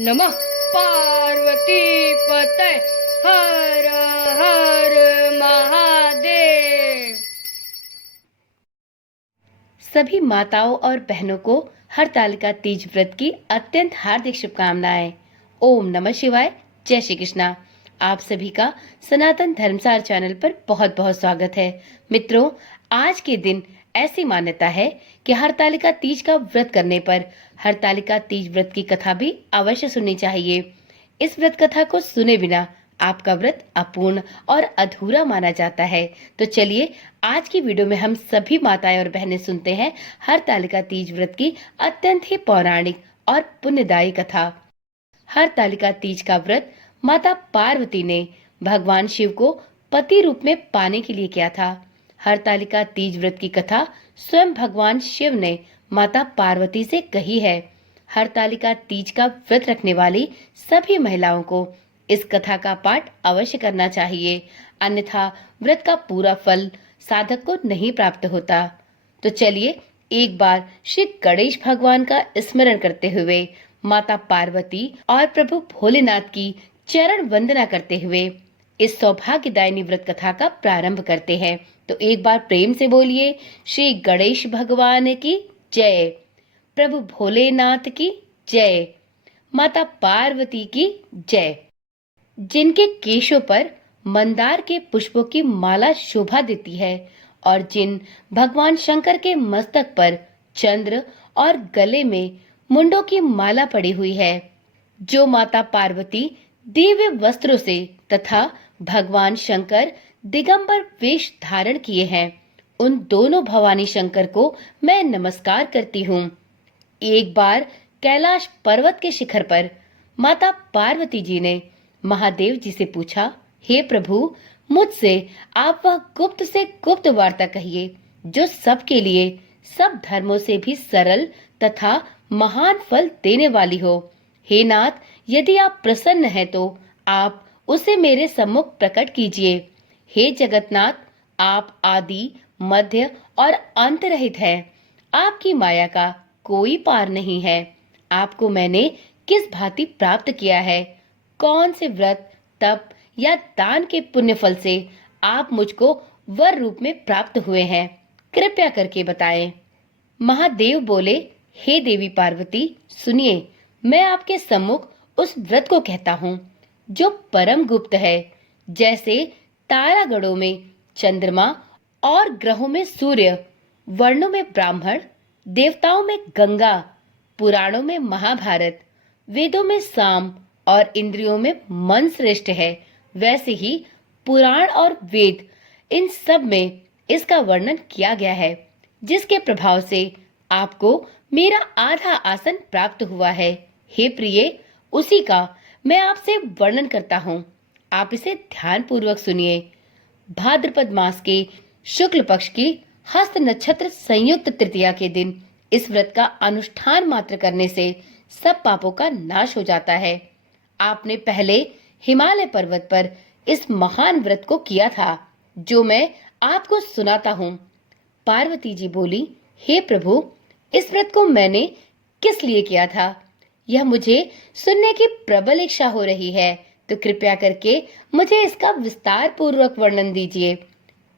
नमः पार्वती पतये हर हर महादेव। सभी माताओं और बहनों को हरतालिका तीज व्रत की अत्यंत हार्दिक शुभकामनाएं। ओम नमः शिवाय। जय श्री कृष्णा। आप सभी का सनातन धर्मसार चैनल पर बहुत बहुत स्वागत है। मित्रों, आज के दिन ऐसी मान्यता है कि हरतालिका तीज का व्रत करने पर हरतालिका तीज व्रत की कथा भी अवश्य सुननी चाहिए। इस व्रत कथा को सुने बिना आपका व्रत अपूर्ण और अधूरा माना जाता है। तो चलिए आज की वीडियो में हम सभी माताएं और बहनें सुनते हैं हरतालिका तीज व्रत की अत्यंत ही पौराणिक और पुण्यदायी कथा। हरतालिका तीज का व्रत माता पार्वती ने भगवान शिव को पति रूप में पाने के लिए किया था। हरतालिका तीज व्रत की कथा स्वयं भगवान शिव ने माता पार्वती से कही है। हरतालिका तीज का व्रत रखने वाली सभी महिलाओं को इस कथा का पाठ अवश्य करना चाहिए, अन्यथा व्रत का पूरा फल साधक को नहीं प्राप्त होता। तो चलिए एक बार श्री गणेश भगवान का स्मरण करते हुए माता पार्वती और प्रभु भोलेनाथ की चरण वंदना करते हुए इस सौभाग्यदायिनी व्रत कथा का प्रारंभ करते हैं। तो एक बार प्रेम से बोलिए श्री गणेश भगवान की जय, प्रभु भोलेनाथ की जय, माता पार्वती की जय। जिनके केशों पर मंदार के पुष्पों की माला शोभा देती है और जिन भगवान शंकर के मस्तक पर चंद्र और गले में मुंडों की माला पड़ी हुई है, जो माता पार्वती दिव्य वस्त्रों से तथा भगवान शंकर दिगंबर वेश धारण किए हैं, उन दोनों भवानी शंकर को मैं नमस्कार करती हूँ। एक बार कैलाश पर्वत के शिखर पर माता पार्वती जी ने महादेव जी से पूछा, हे प्रभु, मुझसे आप वह गुप्त से गुप्त वार्ता कहिए जो सबके लिए सब धर्मों से भी सरल तथा महान फल देने वाली हो। हे नाथ, यदि आप प्रसन्न हैं तो आप उसे मेरे सम्मुख प्रकट कीजिए। हे जगतनाथ, आप आदि मध्य और अंत रहित हैं। आपकी माया का कोई पार नहीं है। आपको मैंने किस भांति प्राप्त किया है? कौन से व्रत, तप या दान के पुण्य फल से आप मुझको वर रूप में प्राप्त हुए हैं? कृपया करके बताएं। महादेव बोले, हे देवी पार्वती, सुनिए, मैं आपके सम्मुख उस व्रत को कहता हूँ जो परम गुप्त है। जैसे तारागणों में चंद्रमा और ग्रहों में सूर्य, वर्णों में ब्राह्मण, देवताओं में गंगा, पुराणों में महाभारत, वेदों में साम और इंद्रियों में मन श्रेष्ठ है, वैसे ही पुराण और वेद, इन सब में इसका वर्णन किया गया है, जिसके प्रभाव से आपको मेरा आधा आसन प्राप्त हुआ है। हे प्रिय, उसी का मैं आपसे वर्णन करता हूँ। आप इसे ध्यान पूर्वक सुनिए। भाद्रपद मास के शुक्ल पक्ष की हस्त नक्षत्र संयुक्त तृतीया के दिन इस व्रत का अनुष्ठान मात्र करने से सब पापों का नाश हो जाता है। आपने पहले हिमालय पर्वत पर इस महान व्रत को किया था, जो मैं आपको सुनाता हूँ। पार्वती जी बोली, हे प्रभु, इस व्रत को मैंने किस लिए किया था, यह मुझे सुनने की प्रबल इच्छा हो रही है, तो कृपया करके मुझे इसका विस्तार पूर्वक वर्णन दीजिए।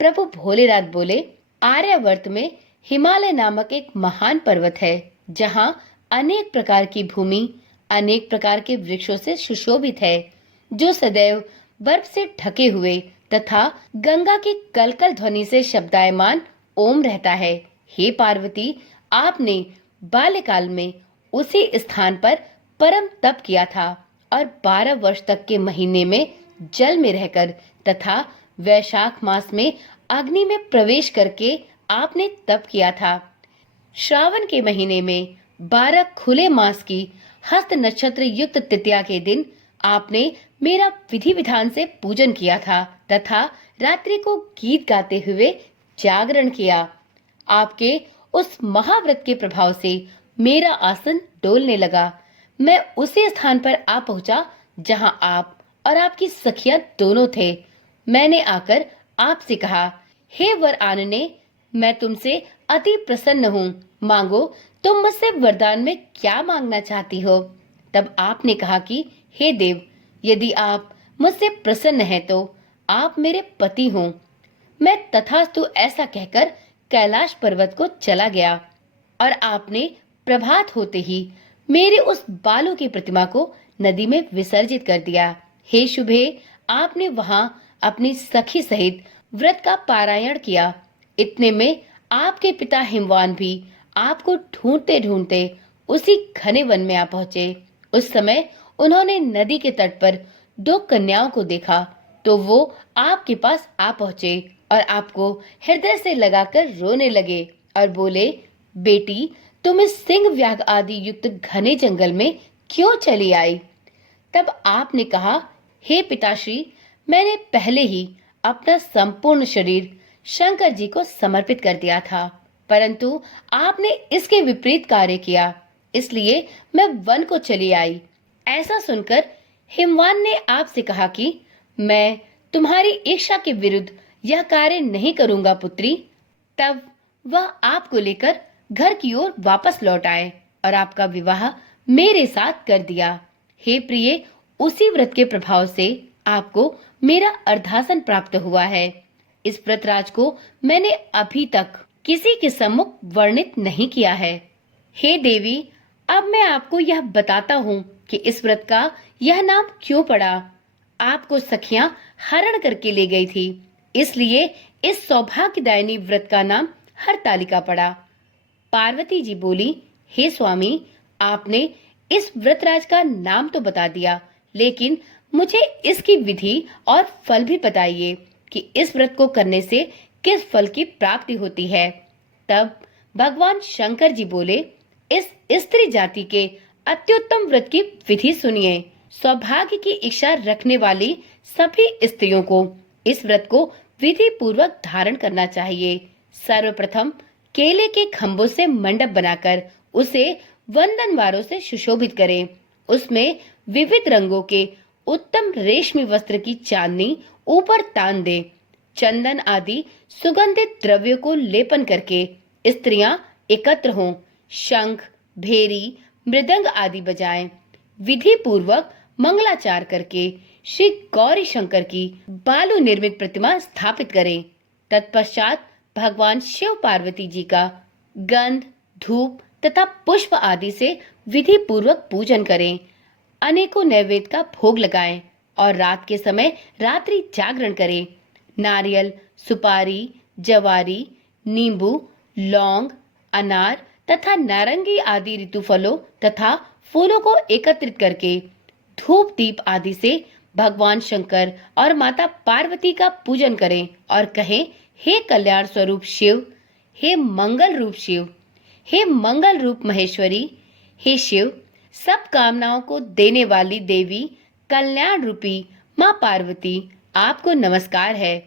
प्रभु भोलेनाथ बोले, आर्यावर्त में हिमालय नामक एक महान पर्वत है, जहाँ अनेक प्रकार की भूमि अनेक प्रकार के वृक्षों से सुशोभित है, जो सदैव बर्फ से ढके हुए तथा गंगा की कलकल ध्वनि से शब्दायमान ओम रहता है। हे पार्वती, आपने बाल्यकाल में उसी स्थान पर परम तप किया था और 12 वर्ष तक के महीने में जल में रहकर तथा वैशाख मास में अग्नि में प्रवेश करके आपने तप किया था। श्रावण के महीने में 12 खुले मास की हस्त नक्षत्र युक्त तृतीया के दिन आपने मेरा विधि विधान से पूजन किया था तथा रात्रि को गीत गाते हुए जागरण किया। आपके उस महाव्रत के प्रभाव से मेरा आसन डोलने लगा। मैं उसी स्थान पर आ पहुंचा जहां आप और आपकी सखियां दोनों थे। मैंने आकर आपसे कहा, हे वर आनने, मैं तुमसे अति प्रसन्न हूँ। मांगो, तुम मुझसे वरदान में क्या मांगना चाहती हो? तब आपने कहा कि हे देव, यदि आप मुझसे प्रसन्न हैं तो आप मेरे पति हों। मैं तथास्तु ऐसा कहकर कैलाश पर्वत को चला गया और आपने प्रभात होते ही मेरी उस बालू की प्रतिमा को नदी में विसर्जित कर दिया। हे शुभे, आपने वहां अपनी सखी सहित व्रत का पारायण किया। इतने में आपके पिता हिमवान भी आपको ढूंढते ढूंढते उसी घने वन में आ पहुंचे। उस समय उन्होंने नदी के तट पर 2 कन्याओं को देखा तो वो आपके पास आ पहुंचे और आपको हृदय से लगाकर रोने लगे और बोले, बेटी, तुम इस सिंह व्याघ आदि युक्त घने जंगल में क्यों चली आई? तब आपने कहा, हे पिताश्री, मैंने पहले ही अपना संपूर्ण शरीर शंकर जी को समर्पित कर दिया था, परंतु आपने इसके विपरीत कार्य किया, इसलिए मैं वन को चली आई। ऐसा सुनकर हिमवान ने आपसे कहा कि मैं तुम्हारी इच्छा के विरुद्ध यह कार्य नहीं करूंगा पुत्री। तब वह आपको लेकर घर की ओर वापस लौट आए और आपका विवाह मेरे साथ कर दिया। हे प्रिय, उसी व्रत के प्रभाव से आपको मेरा अर्धासन प्राप्त हुआ है। इस व्रतराज को मैंने अभी तक किसी के सम्मुख वर्णित नहीं किया है। हे देवी, अब मैं आपको यह बताता हूँ कि इस व्रत का यह नाम क्यों पड़ा। आपको सखियां हरण करके ले गई थी, इसलिए इस सौभाग्यदायिनी व्रत का नाम हरतालिका पड़ा। पार्वती जी बोली, हे स्वामी, आपने इस व्रतराज का नाम तो बता दिया, लेकिन मुझे इसकी विधि और फल भी बताइए कि इस व्रत को करने से किस फल की प्राप्ति होती है। तब भगवान शंकर जी बोले, इस स्त्री जाति के अत्युत्तम व्रत की विधि सुनिए। सौभाग्य की इच्छा रखने वाली सभी स्त्रियों को इस व्रत को विधि पूर्वक धारण करना चाहिए। सर्वप्रथम केले के खंभों से मंडप बनाकर उसे वंदनवारों से सुशोभित करें। उसमें विविध रंगों के उत्तम रेशमी वस्त्र की चांदनी ऊपर तान दे। चंदन आदि सुगंधित द्रव्यों को लेपन करके स्त्रियां एकत्र हों। शंख, भेरी, मृदंग आदि बजाएं। विधि पूर्वक मंगलाचार करके श्री गौरी शंकर की बालू निर्मित प्रतिमा स्थापित करें। तत्पश्चात भगवान शिव पार्वती जी का गंध, धूप तथा पुष्प आदि से विधि पूर्वक पूजन करें। अनेकों नैवेद्य का भोग लगाएं और रात के समय रात्रि जागरण करें। नारियल, सुपारी, जवारी, नींबू, लौंग, अनार तथा नारंगी आदि ऋतु फलों तथा फूलों को एकत्रित करके धूप दीप आदि से भगवान शंकर और माता पार्वती का पूजन करें और कहें, हे कल्याण स्वरूप शिव, हे मंगल रूप शिव, हे मंगल रूप महेश्वरी, हे शिव, सब कामनाओं को देने वाली देवी कल्याण रूपी माँ पार्वती, आपको नमस्कार है।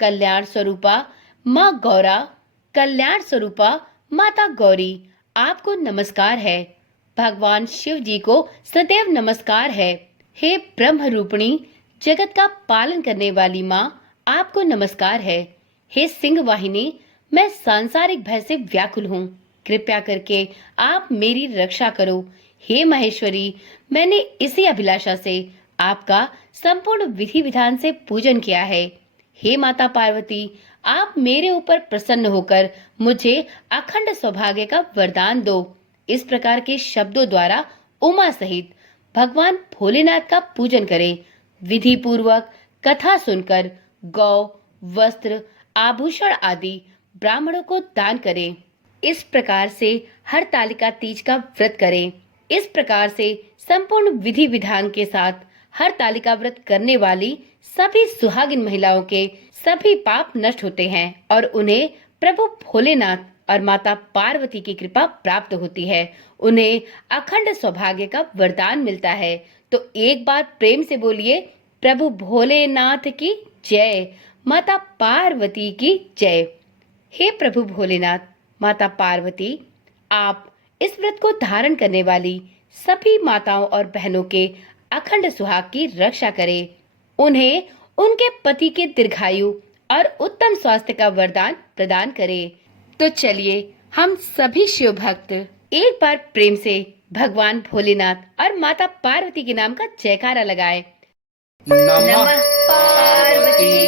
कल्याण स्वरूपा माँ गौरा, कल्याण स्वरूपा माता गौरी, आपको नमस्कार है। भगवान शिव जी को सदैव नमस्कार है। हे ब्रह्म रूपिणी, जगत का पालन करने वाली माँ, आपको नमस्कार है। हे सिंह वाहिनी, मैं सांसारिक भय से व्याकुल हूँ, कृपया करके आप मेरी रक्षा करो। हे महेश्वरी, मैंने इसी अभिलाषा से आपका संपूर्ण विधि विधान से पूजन किया है। हे माता पार्वती, आप मेरे ऊपर प्रसन्न होकर मुझे अखंड सौभाग्य का वरदान दो। इस प्रकार के शब्दों द्वारा उमा सहित भगवान भोलेनाथ का पूजन करें। विधि पूर्वक कथा सुनकर गौ, वस्त्र, आभूषण आदि ब्राह्मणों को दान करें। इस प्रकार से हरतालिका तीज का व्रत करें। इस प्रकार से संपूर्ण विधि विधान के साथ हरतालिका व्रत करने वाली सभी सुहागिन महिलाओं के सभी पाप नष्ट होते हैं और उन्हें प्रभु भोलेनाथ और माता पार्वती की कृपा प्राप्त होती है। उन्हें अखंड सौभाग्य का वरदान मिलता है। तो एक बार प्रेम से बोलिए, प्रभु भोलेनाथ की जय, माता पार्वती की जय। हे प्रभु भोलेनाथ, माता पार्वती, आप इस व्रत को धारण करने वाली सभी माताओं और बहनों के अखंड सुहाग की रक्षा करें। उन्हें उनके पति के दीर्घायु और उत्तम स्वास्थ्य का वरदान प्रदान करें। तो चलिए हम सभी शिव भक्त एक बार प्रेम से भगवान भोलेनाथ और माता पार्वती के नाम का जयकारा लगाए। नमः पार्वती